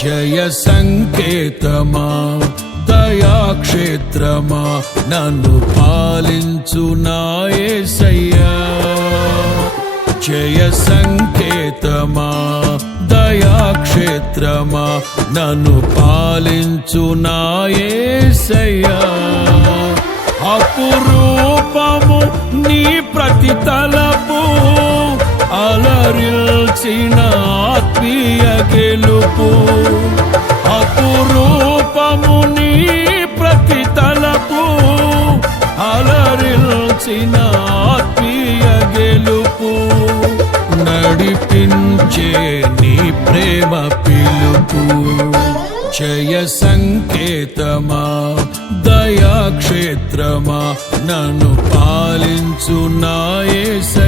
జయ సంకేతమా దయాక్షేత్రమా నన్ను పాలించు నాయసయ్యా జయ సంకేతమా దయాక్షేత్రమా నన్ను పాలించు నాయసయ్యా అపురూపము నీ ప్రతి తలపు అలరిల్చిన ఆత్మీయ గెలుపు అపురూపము నీ ప్రతి తలపు అలరిల్చిన ఆత్మీయ గెలుపు నడిపించే నీ ప్రేమ పిలుపు జయ సంకేతమా దయాక్షేత్రమా నన్ను పాలించు నాయస